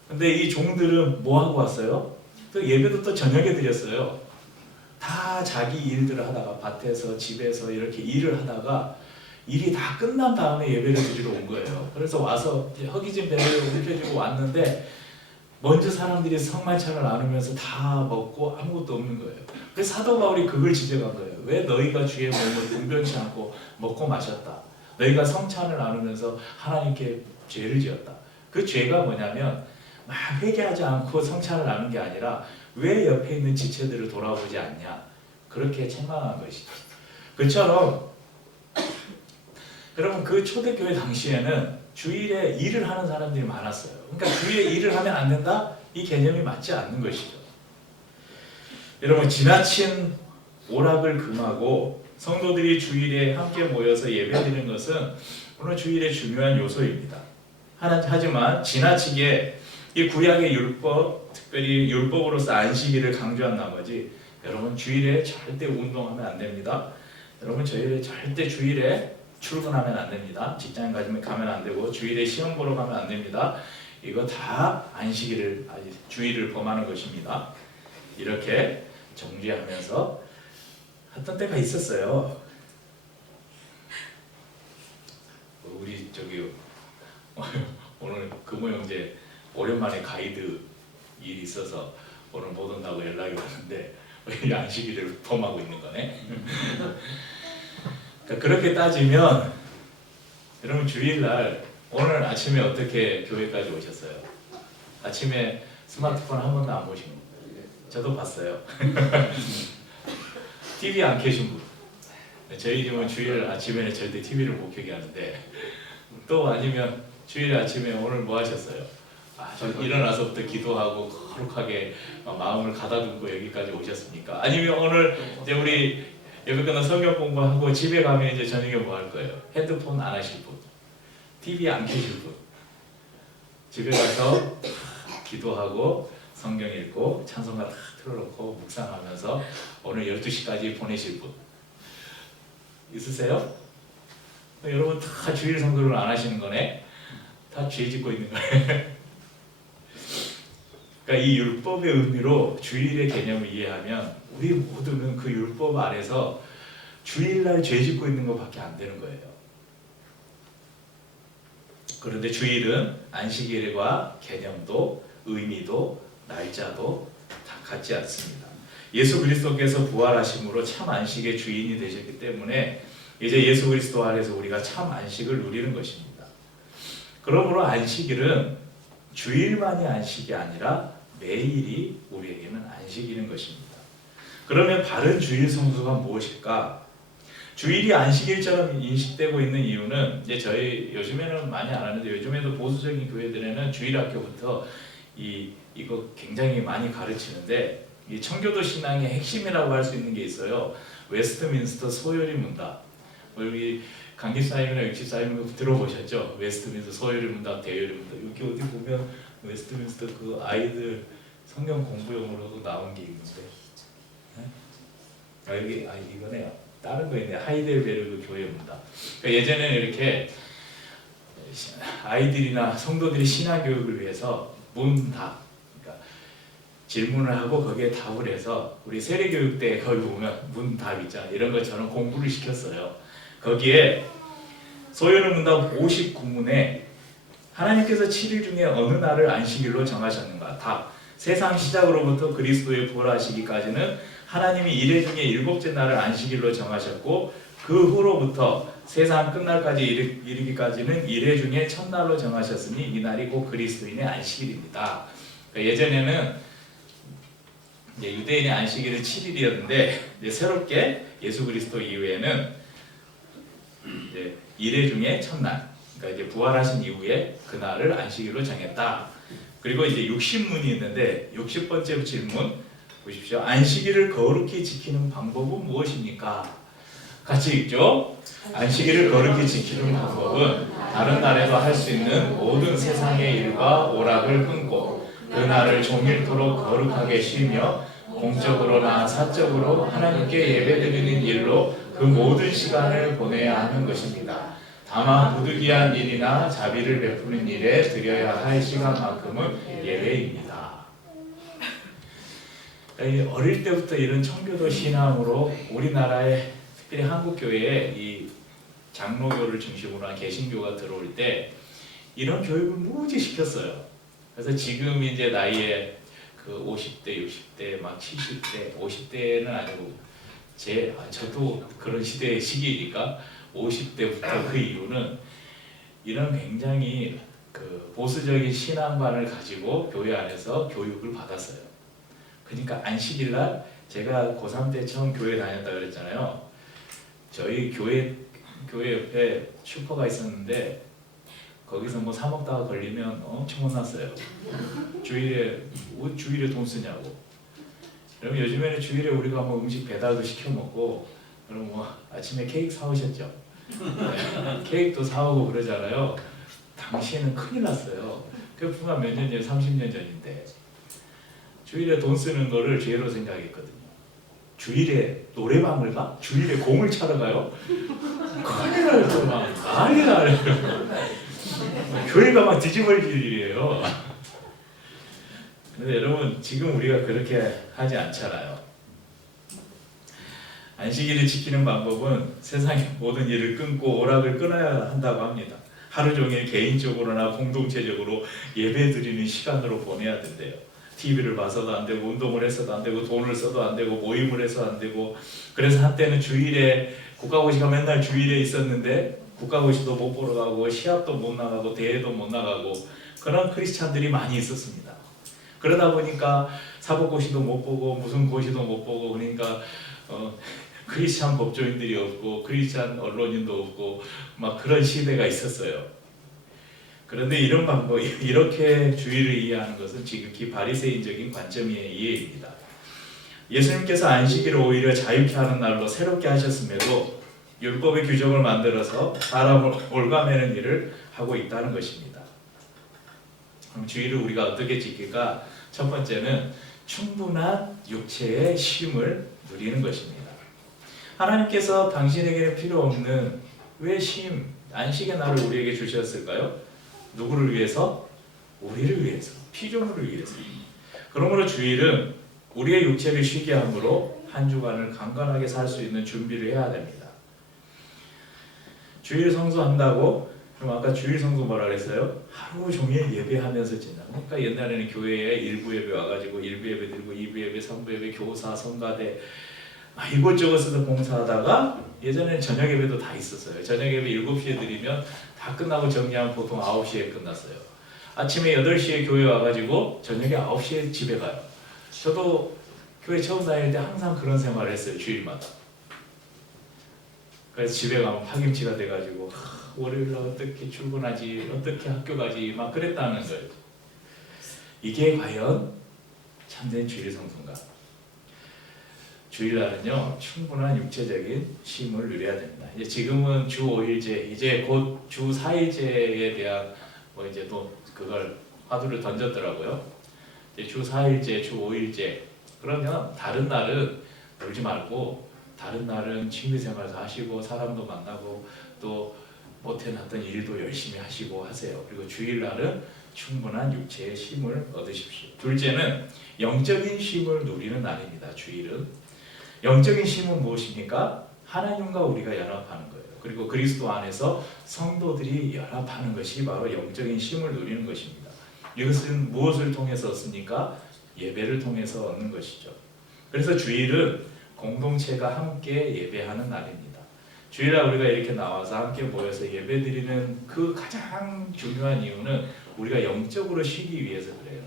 근데 이 종들은 뭐 하고 왔어요? 또 예배도 또 저녁에 드렸어요. 다 자기 일들을 하다가 밭에서 집에서 이렇게 일을 하다가 일이 다 끝난 다음에 예배를 드리러 온 거예요. 그래서 와서 허기진 배를 움켜쥐고 왔는데 먼저 사람들이 성만찬을 나누면서 다 먹고 아무것도 없는 거예요. 그래서 사도 바울이 그걸 지적한 거예요. 왜 너희가 주의 몸을 분변치 않고 먹고 마셨다. 너희가 성찬을 나누면서 하나님께 죄를 지었다. 그 죄가 뭐냐면 막 회개하지 않고 성찬을 나눈 게 아니라 왜 옆에 있는 지체들을 돌아보지 않냐. 그렇게 책망한 것이죠. 그처럼 여러분 그 초대교회 당시에는 주일에 일을 하는 사람들이 많았어요. 그러니까 주일에 일을 하면 안 된다? 이 개념이 맞지 않는 것이죠. 여러분 지나친 오락을 금하고 성도들이 주일에 함께 모여서 예배드리는 것은 오늘 주일의 중요한 요소입니다. 하지만 지나치게 이 구약의 율법, 특별히 율법으로서 안식일을 강조한 나머지 여러분 주일에 절대 운동하면 안 됩니다. 여러분 저희 절대 주일에 출근하면 안 됩니다. 직장 가면 안 되고 주일에 시험 보러 가면 안 됩니다. 이거 다 안식일을 주일을 범하는 것입니다. 이렇게 정죄하면서 했던 때가 있었어요. 우리 저기 오늘 금호 형제 오랜만에 가이드 일이 있어서 오늘 못 온다고 연락이 왔는데 안식일을 범하고 있는 거네. 그러니까 그렇게 따지면 여러분 주일날 오늘 아침에 어떻게 교회까지 오셨어요? 아침에 스마트폰 한 번도 안 보신 분? 저도 봤어요. TV 안 켜신 분? 저희 집은 주일 아침에는 절대 TV를 못 켜게 하는데 또 아니면 주일 아침에 오늘 뭐 하셨어요? 일어나서부터 기도하고 거룩하게 마음을 가다듬고 여기까지 오셨습니까? 아니면 오늘 이제 우리 예배 끝나 성경 공부하고 집에 가면 이제 저녁에 뭐 할 거예요? 핸드폰 안 하실 분, TV 안 켜실 분, 집에 가서 기도하고 성경 읽고 찬송가 다 틀어놓고 묵상하면서 오늘 12시까지 보내실 분 있으세요? 여러분 다 주일 성도를 안 하시는 거네? 다 죄 짓고 있는 거예요. 그러니까 이 율법의 의미로 주일의 개념을 이해하면 우리 모두는 그 율법 아래서 주일날 죄 짓고 있는 것밖에 안 되는 거예요. 그런데 주일은 안식일과 개념도 의미도 날짜도 다 같지 않습니다. 예수 그리스도께서 부활하심으로 참 안식의 주인이 되셨기 때문에 이제 예수 그리스도 안에서 우리가 참 안식을 누리는 것입니다. 그러므로 안식일은 주일만이 안식이 아니라 매일이 우리에게는 안식일인 것입니다. 그러면 바른 주일 성수가 무엇일까? 주일이 안식일처럼 인식되고 있는 이유는 이제 저희 요즘에는 많이 안 하는데 요즘에도 보수적인 교회들에는 주일학교부터 이거 굉장히 많이 가르치는데 이 청교도 신앙의 핵심이라고 할 수 있는 게 있어요. 웨스트민스터 소요리 문답. 우리 강기사님이나 육지사님 들어보셨죠? 웨스트민스터 소요리 문답, 대요리 문답. 여기 어디 보면 웨스트민스터 그 아이들 성경 공부용으로도 나온 게 있는데 여기 이거네요. 다른 거 있네. 하이델베르그 교회입니다. 그러니까 예전에는 이렇게 아이들이나 성도들이 신학 교육을 위해서 문답, 그러니까 질문을 하고 거기에 답을 해서 우리 세례교육 때 거기 보면 문답 있잖아. 이런 것처럼 공부를 시켰어요. 거기에 소요는 문답 59문에 하나님께서 7일 중에 어느 날을 안식일로 정하셨는가? 답. 세상 시작으로부터 그리스도의 부활하시기까지는 하나님이 이래 중에 일곱째 날을 안식일로 정하셨고 그 후로부터 세상 끝날까지 이르기까지는 이래 중에 첫날로 정하셨으니 이 날이 곧 그리스도인의 안식일입니다. 그러니까 예전에는 이제 유대인의 안식일은 7일이었는데 이제 새롭게 예수 그리스도 이후에는 이제 이래 중에 첫날, 그러니까 이제 부활하신 이후에 그 날을 안식일로 정했다. 그리고 이제 60문이 있는데 60번째 질문 보십시오. 안식일을 거룩히 지키는 방법은 무엇입니까? 같이 읽죠. 안식일을 거룩히 지키는 방법은 다른 날에도 할 수 있는 모든 세상의 일과 오락을 끊고 그 날을 종일토록 거룩하게 쉬며 공적으로나 사적으로 하나님께 예배드리는 일로 그 모든 시간을 보내야 하는 것입니다. 다만 부득이한 일이나 자비를 베푸는 일에 드려야 할 시간만큼은 예외입니다. 어릴 때부터 이런 청교도 신앙으로 우리나라의 특별히 한국 교회에 이 장로교를 중심으로 한 개신교가 들어올 때 이런 교육을 무지 시켰어요. 그래서 지금 이제 나이에 그 50대, 60대, 막 70대, 50대는 아니고 저도 그런 시대의 시기니까 50대부터 그 이후는 이런 굉장히 그 보수적인 신앙관을 가지고 교회 안에서 교육을 받았어요. 그러니까 안식일날 제가 고3 때 처음 교회 다녔다 그랬잖아요. 저희 교회 옆에 슈퍼가 있었는데 거기서 뭐 사 먹다가 걸리면 엄청 혼났어요. 주일에 돈 쓰냐고. 그럼 요즘에는 주일에 우리가 뭐 음식 배달도 시켜 먹고 그럼 뭐 아침에 케이크 사오셨죠? 케이크도 사오고 그러잖아요. 당시에는 큰일 났어요. 그 불과 몇 년 전, 30년 전인데 주일에 돈 쓰는 거를 죄로 생각했거든요. 주일에 노래방을 가? 주일에 공을 차러 가요? 큰일 날고 막 난리 나요. 교회가 막 뒤집어질 일이에요. 근데 여러분 지금 우리가 그렇게 하지 않잖아요. 안식일을 지키는 방법은 세상의 모든 일을 끊고 오락을 끊어야 한다고 합니다. 하루 종일 개인적으로나 공동체적으로 예배드리는 시간으로 보내야 된대요. TV를 봐서도 안 되고 운동을 해서도 안 되고 돈을 써도 안 되고 모임을 해서 안 되고 그래서 한때는 주일에 국가고시가 맨날 주일에 있었는데 국가고시도 못 보러 가고 시합도 못 나가고 대회도 못 나가고 그런 크리스찬들이 많이 있었습니다. 그러다 보니까 사법고시도 못 보고 무슨 고시도 못 보고 그러니까 크리스찬 법조인들이 없고 크리스찬 언론인도 없고 막 그런 시대가 있었어요. 그런데 이런 방법, 이렇게 주의를 이해하는 것은 지극히 바리새인적인 관점의 이해입니다. 예수님께서 안식일을 오히려 자유케 하는 날로 새롭게 하셨음에도 율법의 규정을 만들어서 사람을 올가매는 일을 하고 있다는 것입니다. 그럼 주의를 우리가 어떻게 지킬까? 첫 번째는 충분한 육체의 쉼을 누리는 것입니다. 하나님께서 당신에게는 필요 없는 왜 쉼, 안식의 날을 우리에게 주셨을까요? 누구를 위해서? 우리를 위해서, 피조물을 위해서. 그러므로 주일은 우리의 육체를 쉬게 함으로 한 주간을 강건하게 살 수 있는 준비를 해야 됩니다. 주일 성수한다고? 그럼 아까 주일 성수 뭐라 그랬어요? 하루 종일 예배하면서 지나. 그러니까 옛날에는 교회에 일부 예배 와가지고 1부 예배 드리고 2부 예배, 3부 예배, 교사, 성가대 이곳저곳에서 봉사하다가 예전에는 저녁 예배도 다 있었어요. 저녁 예배 7시에 드리면 다 끝나고 정리하면 보통 9시에 끝났어요. 아침에 8시에 교회 와가지고 저녁에 9시에 집에 가요. 저도 교회 처음 다닐 때 항상 그런 생활을 했어요. 주일마다. 그래서 집에 가면 파김치가 돼가지고 월요일날 어떻게 출근하지, 어떻게 학교 가지 막 그랬다는 거예요. 이게 과연 참된 주일 성수인가? 주일날은요 충분한 육체적인 쉼을 누려야 됩니다. 이제 지금은 주 5일제, 이제 곧 주 4일제에 대한 뭐 이제 또 그걸 화두를 던졌더라고요. 이제 주 4일째, 주 5일째 그러면 다른 날은 놀지 말고 다른 날은 취미생활도 하시고 사람도 만나고 또 못해놨던 일도 열심히 하시고 하세요. 그리고 주일날은 충분한 육체의 쉼을 얻으십시오. 둘째는 영적인 쉼을 누리는 날입니다. 주일은 영적인 쉼은 무엇입니까? 하나님과 우리가 연합하는 거예요. 그리고 그리스도 안에서 성도들이 연합하는 것이 바로 영적인 쉼을 누리는 것입니다. 이것은 무엇을 통해서 얻습니까? 예배를 통해서 얻는 것이죠. 그래서 주일은 공동체가 함께 예배하는 날입니다. 주일날 우리가 이렇게 나와서 함께 모여서 예배드리는 그 가장 중요한 이유는 우리가 영적으로 쉬기 위해서 그래요.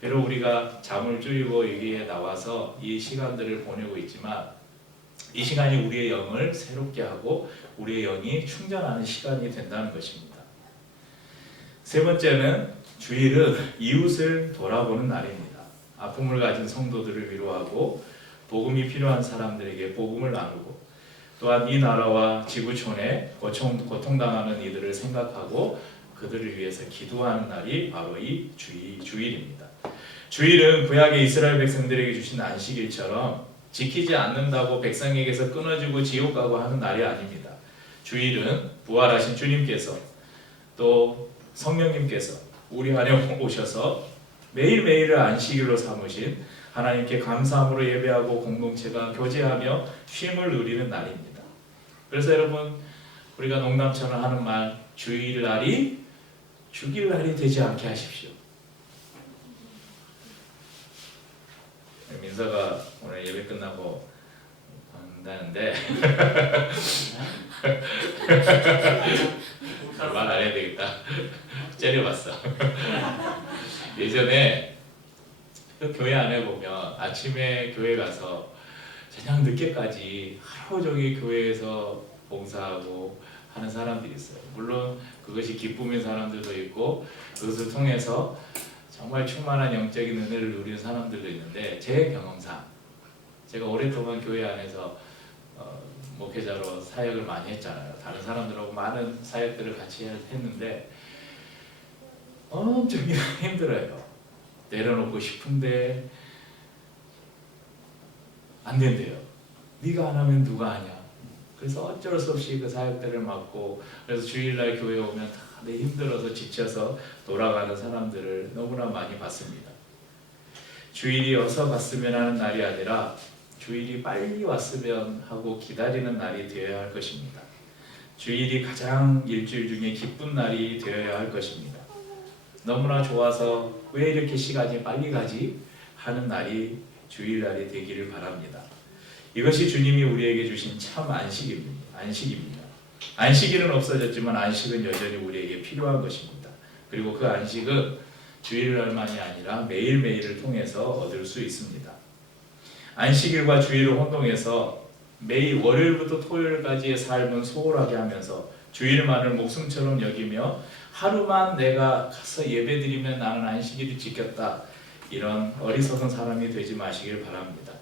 비록 우리가 잠을 줄이고 여기에 나와서 이 시간들을 보내고 있지만 이 시간이 우리의 영을 새롭게 하고 우리의 영이 충전하는 시간이 된다는 것입니다. 세 번째는 주일은 이웃을 돌아보는 날입니다. 아픔을 가진 성도들을 위로하고 복음이 필요한 사람들에게 복음을 나누고 또한 이 나라와 지구촌에 고통당하는 이들을 생각하고 그들을 위해서 기도하는 날이 바로 이 주일입니다. 주일은 구약의 이스라엘 백성들에게 주신 안식일처럼 지키지 않는다고 백성에게서 끊어지고 지옥 가고 하는 날이 아닙니다. 주일은 부활하신 주님께서 또 성령님께서 우리 안에 오셔서 매일매일을 안식일로 삼으신 하나님께 감사함으로 예배하고 공동체가 교제하며 쉼을 누리는 날입니다. 그래서 여러분 우리가 농담처럼 하는 말 주일날이 죽일날이 되지 않게 하십시오. 민서가 오늘 예배 끝나고 한다는데 말 안 해야 되겠다. 째려봤어. 예전에 그 교회 안에 보면 아침에 교회 가서 저녁 늦게까지 하루 종일 교회에서 봉사하고 하는 사람들이 있어요. 물론 그것이 기쁨인 사람들도 있고 그것을 통해서 정말 충만한 영적인 은혜를 누리는 사람들도 있는데 제 경험상 제가 오랫동안 교회 안에서 목회자로 사역을 많이 했잖아요. 다른 사람들하고 많은 사역들을 같이 했는데 엄청 힘들어요. 내려놓고 싶은데 안 된대요. 네가 안 하면 누가 하냐. 그래서 어쩔 수 없이 그 사역들을 맡고 그래서 주일날 교회 오면 다들 힘들어서 지쳐서 돌아가는 사람들을 너무나 많이 봤습니다. 주일이 어서 갔으면 하는 날이 아니라 주일이 빨리 왔으면 하고 기다리는 날이 되어야 할 것입니다. 주일이 가장 일주일 중에 기쁜 날이 되어야 할 것입니다. 너무나 좋아서 왜 이렇게 시간이 빨리 가지 하는 날이 주일날이 되기를 바랍니다. 이것이 주님이 우리에게 주신 참 안식입니다. 안식일은 없어졌지만 안식은 여전히 우리에게 필요한 것입니다. 그리고 그 안식은 주일날만이 아니라 매일매일을 통해서 얻을 수 있습니다. 안식일과 주일을 혼동해서 매일 월요일부터 토요일까지의 삶은 소홀하게 하면서 주일만을 목숨처럼 여기며 하루만 내가 가서 예배드리면 나는 안식일을 지켰다. 이런 어리석은 사람이 되지 마시길 바랍니다.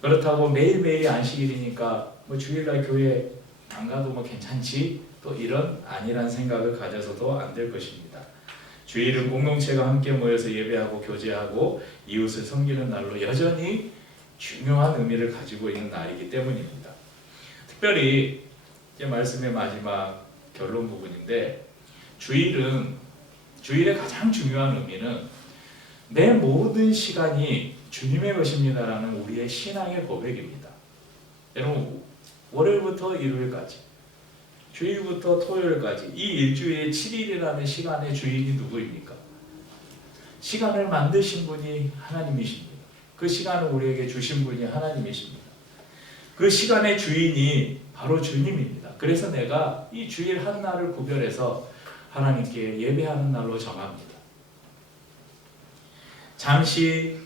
그렇다고 매일매일이 안식일이니까 뭐 주일날 교회 안 가도 뭐 괜찮지? 또 이런 아니란 생각을 가져서도 안 될 것입니다. 주일은 공동체가 함께 모여서 예배하고 교제하고 이웃을 섬기는 날로 여전히 중요한 의미를 가지고 있는 날이기 때문입니다. 특별히 이제 말씀의 마지막 결론 부분인데 주일의 가장 중요한 의미는 내 모든 시간이 주님의 것입니다라는 우리의 신앙의 고백입니다. 여러분 월요일부터 일요일까지 주일부터 토요일까지 이 일주일에 7일이라는 시간의 주인이 누구입니까? 시간을 만드신 분이 하나님이십니다. 그 시간을 우리에게 주신 분이 하나님이십니다. 그 시간의 주인이 바로 주님입니다. 그래서 내가 이 주일 한 날을 구별해서 하나님께 예배하는 날로 정합니다. 잠시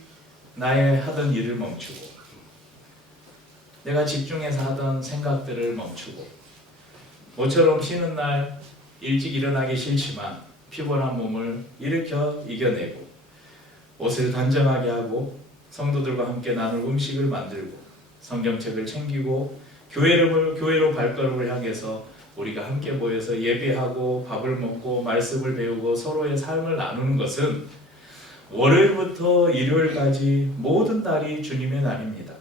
나의 하던 일을 멈추고 내가 집중해서 하던 생각들을 멈추고 모처럼 쉬는 날 일찍 일어나기 싫지만 피곤한 몸을 일으켜 이겨내고 옷을 단정하게 하고 성도들과 함께 나눌 음식을 만들고 성경책을 챙기고 교회로 발걸음을 향해서 우리가 함께 모여서 예배하고 밥을 먹고 말씀을 배우고 서로의 삶을 나누는 것은 월요일부터 일요일까지 모든 날이 주님의 날입니다.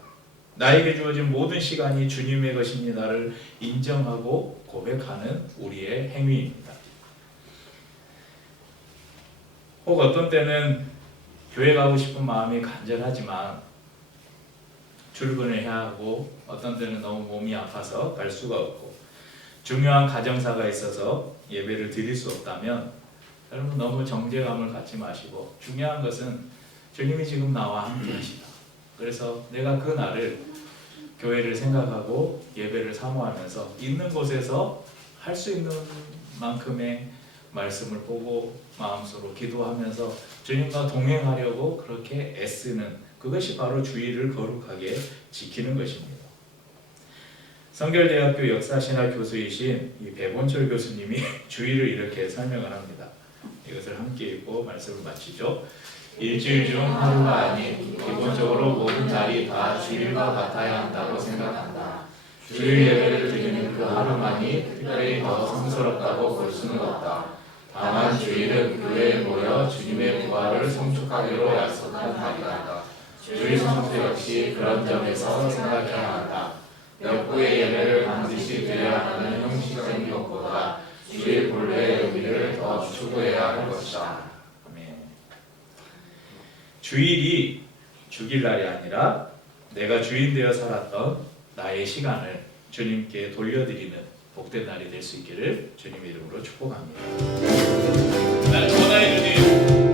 나에게 주어진 모든 시간이 주님의 것입니다를 인정하고 고백하는 우리의 행위입니다. 혹 어떤 때는 교회 가고 싶은 마음이 간절하지만 출근을 해야 하고 어떤 때는 너무 몸이 아파서 갈 수가 없고 중요한 가정사가 있어서 예배를 드릴 수 없다면 여러분 너무 정죄감을 갖지 마시고 중요한 것은 주님이 지금 나와 함께 하시다. 그래서 내가 그 날을 교회를 생각하고 예배를 사모하면서 있는 곳에서 할 수 있는 만큼의 말씀을 보고 마음속으로 기도하면서 주님과 동행하려고 그렇게 애쓰는 그것이 바로 주일을 거룩하게 지키는 것입니다. 성결대학교 역사신학 교수이신 이 배본철 교수님이 주일을 이렇게 설명을 합니다. 이것을 함께 읽고 말씀을 마치죠. 일주일 중 하루가 아닌 기본적으로 모든 날이 다 주일과 같아야 한다고 생각한다. 주일 예배를 드리는 그 하루만이 특별히 더 성스럽다고 볼 수는 없다. 다만 주일은 교회에 모여 주님의 부활을 성축하기로 약속한 날이다. 주일 성수 역시 그런 점에서 생각해야 한다. 몇 구의 예배를 반드시 드려야 하는 형식적인 것보다 주일 본래의 의미를 더 추구해야 할 것이다. 아멘. 주일이 주일날이 아니라 내가 주인 되어 살았던 나의 시간을 주님께 돌려드리는 복된 날이 될 수 있기를 주님의 이름으로 축복합니다. 나를 전하해 주님.